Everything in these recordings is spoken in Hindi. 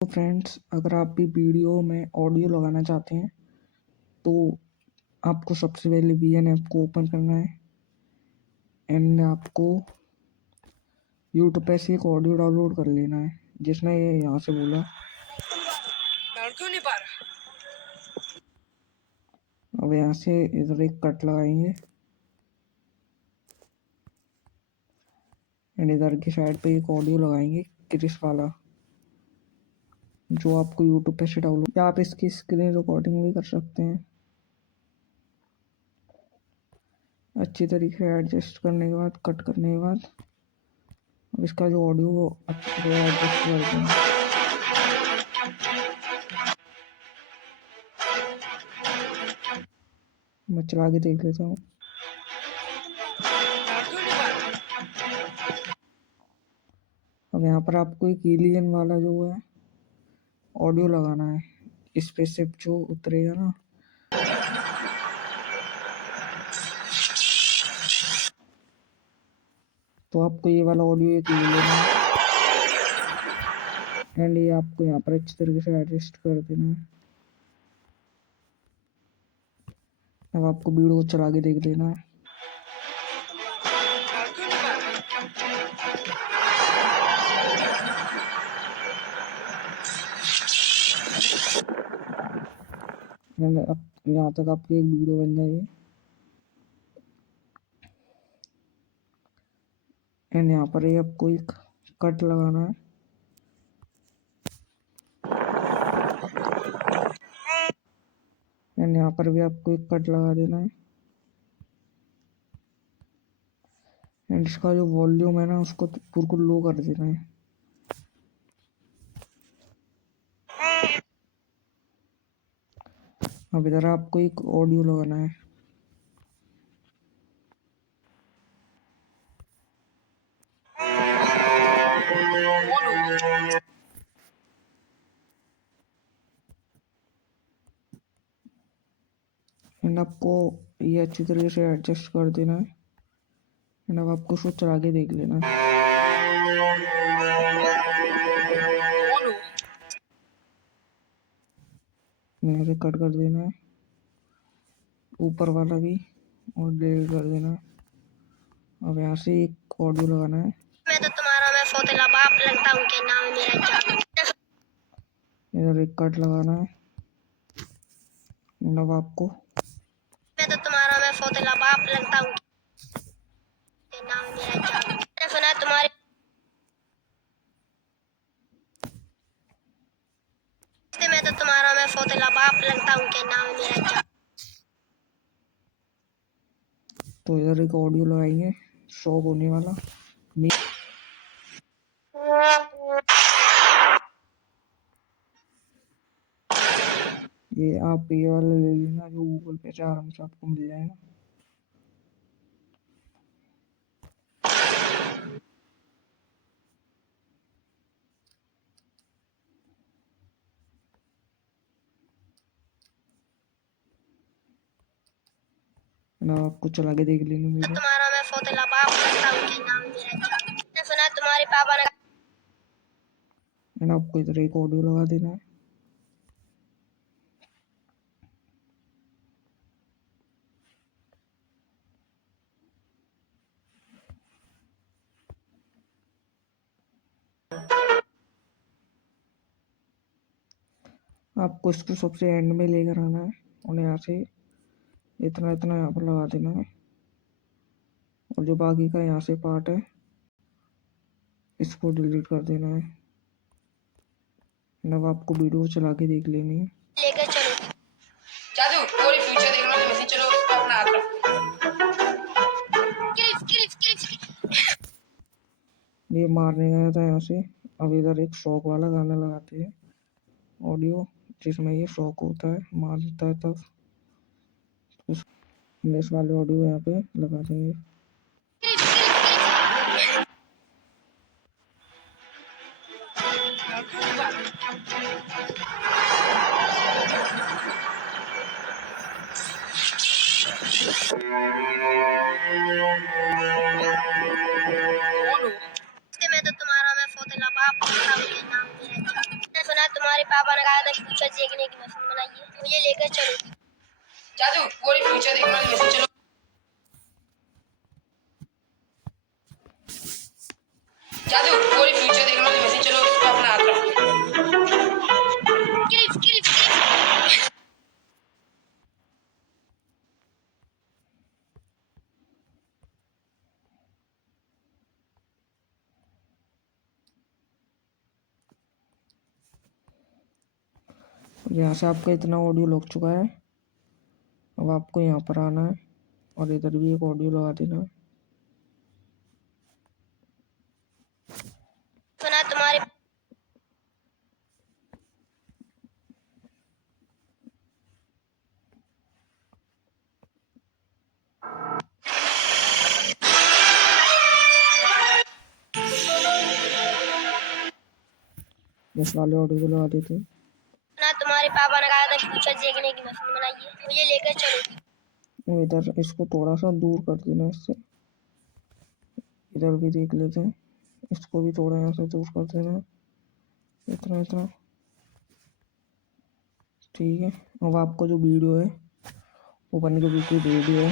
तो फ्रेंड्स, अगर आप भी वीडियो में ऑडियो लगाना चाहते हैं तो आपको सबसे पहले वीएन ऐप को ओपन करना है एंड आपको यूट्यूब पे से एक ऑडियो डाउनलोड कर लेना है जिसने ये यहाँ से बोला। क्यों नहीं पा रहा? अब यहाँ से इधर एक कट लगाएंगे एंड इधर की साइड पे एक ऑडियो लगाएंगे क्रिस वाला, जो आपको यूट्यूब पे से डाउनलोड, या आप इसकी स्क्रीन रिकॉर्डिंग भी कर सकते हैं। अच्छी तरीके से एडजस्ट करने के बाद, कट करने के बाद अब इसका जो ऑडियो वो अच्छी तरह एडजस्ट कर देंगे। मैं चला के देख लेता हूँ। अब यहाँ पर आपको एक एलियन वाला जो है ऑडियो लगाना है, स्पेसशिप जो उतरेगा ना, तो आपको ये वाला ऑडियो एक ले लेना है एंड ये आपको यहाँ पर अच्छी तरीके से एडजस्ट कर देना है। अब आपको वीडियो को चला के देख लेना है। एंड अब यहाँ तक आपकी एक वीडियो बन जाएगी एंड यहाँ पर ये आपको एक कट लगाना है एंड यहाँ पर भी आपको एक कट लगा देना है एंड इसका जो वॉल्यूम है ना उसको बिल्कुल लो कर देना है। अब इधर आपको एक ऑडियो लगाना है एंड आपको ये अच्छी तरीके से एडजस्ट कर देना है एंड अब आपको उसको चला के देख लेना है। यहाँ से कट कर देना है, ऊपर वाला भी, और डिलीट कर देना है। अब यहाँ से एक ऑडियो लगाना है, मैं तो तुम्हारा मैं फोतेला बाप लगता हूँ के नाम मेरा जान। इधर एक कट लगाना है एंड अब आपको मैं तो तुम्हारा मैं फोतेला बाप लगता हूँ के नाम मेरा जान। मैंने सुना है तुम्हारी मैं तो तुम्हारा मैं फोतेला बाप लगता हूँ के नाम मेरा जान। तो इधर एक ऑडियो लगाएंगे शॉक होने वाला। ये आप ये वाला ले लेना जो गूगल पे से आराम से आपको मिल जाएगा। ना आपको चला के देख लेना वीडियो। तुम्हारा मैं फोतेला बाप लगता हूँ के नाम मेरा जान। मैंने सुना है तुम्हारे पापा ने एंड आपको इधर एक ऑडियो लगा देना है। आपको इसको सबसे एंड में लेकर आना है और यहाँ से इतना इतना यहाँ पर लगा देना है और जो बाकी का यहाँ से पार्ट है इसको डिलीट कर देना है। अब आपको वीडियो चला के देख लेनी है। लेकर चलो जादू पूरी फ्यूचर देखना तो मैसेज चलो अपना हाथ ये मारने गया था यहाँ से। अब इधर एक शॉक वाला गाना लगाते हैं ऑडियो, जिसमें ये शॉक होता है, मारता है तब इस वाले ऑडियो यहाँ पे लगा देंगे। मैं तो तुम्हारा मैं फोतेला बाप लगता हूँ के नाम मेरा जान। मैंने सुना है पापा ने कहा था फ्यूचर देखने की मशीन बनाइए, मुझे लेकर चलो। जादू पूरी फ्यूचर देखने वाली मशीन चलो। जादू पूरी फ्यूचर देखने वाली मशीन चलो, उस पर अपना हाथ रखो। Clip clip clip. यहाँ से आपका इतना ऑडियो लग चुका है। अब आपको यहाँ पर आना है और इधर भी एक ऑडियो लगा देना है। सुना तुम्हारे इस वाले ऑडियो को लगा देते हैं। सुना तुम्हारे पापा ने कहा था फ्यूचर देखने की मशीन बनाइए, मुझे लेकर चलो। इधर इसको थोड़ा सा दूर कर देना इससे। इधर भी देख लेते हैं, इसको भी थोड़ा यहाँ से दूर कर देना, इतना इतना। ठीक है, अब आपको जो वीडियो है वो बनने के बिल्कुल रेडी है।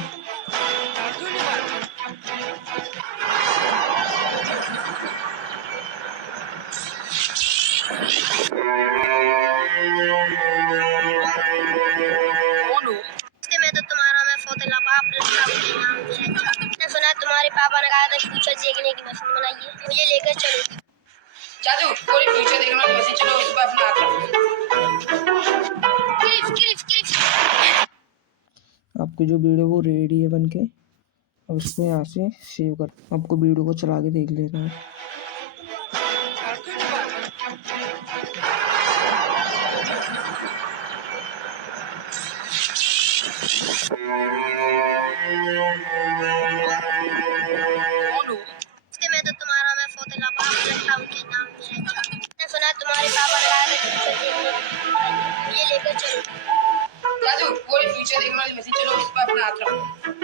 मैं तो तुम्हारा मैं फोतेला बाप लगता हूँ, ये नाम मेरा जादू। मैंने सुना तुम्हारे पापा ने कहा था फ्यूचर देखने की मशीन बनाइए, मुझे लेकर चलो। जादू पूरी फ्यूचर देखने वाली मशीन चलो, उस पर अपना हाथ रखो। Clip clip clip. आपकी जो वीडियो वो रेडी है बनके। अब इसको यहाँ से सेव कर, आपको वीडियो को चला के देख लेना है। मैं तो तुम्हारा मैं फोतेला बाप लगता हूँ, ये नाम मेरा जादू। मैंने सुना तुम्हारे पापा ने कहा था फ्यूचर देखने की मशीन बनाइए, मुझे लेकर चलो। जादू पूरी फ्यूचर देखने वाली मशीन चलो, उस पर अपना हाथ रखो।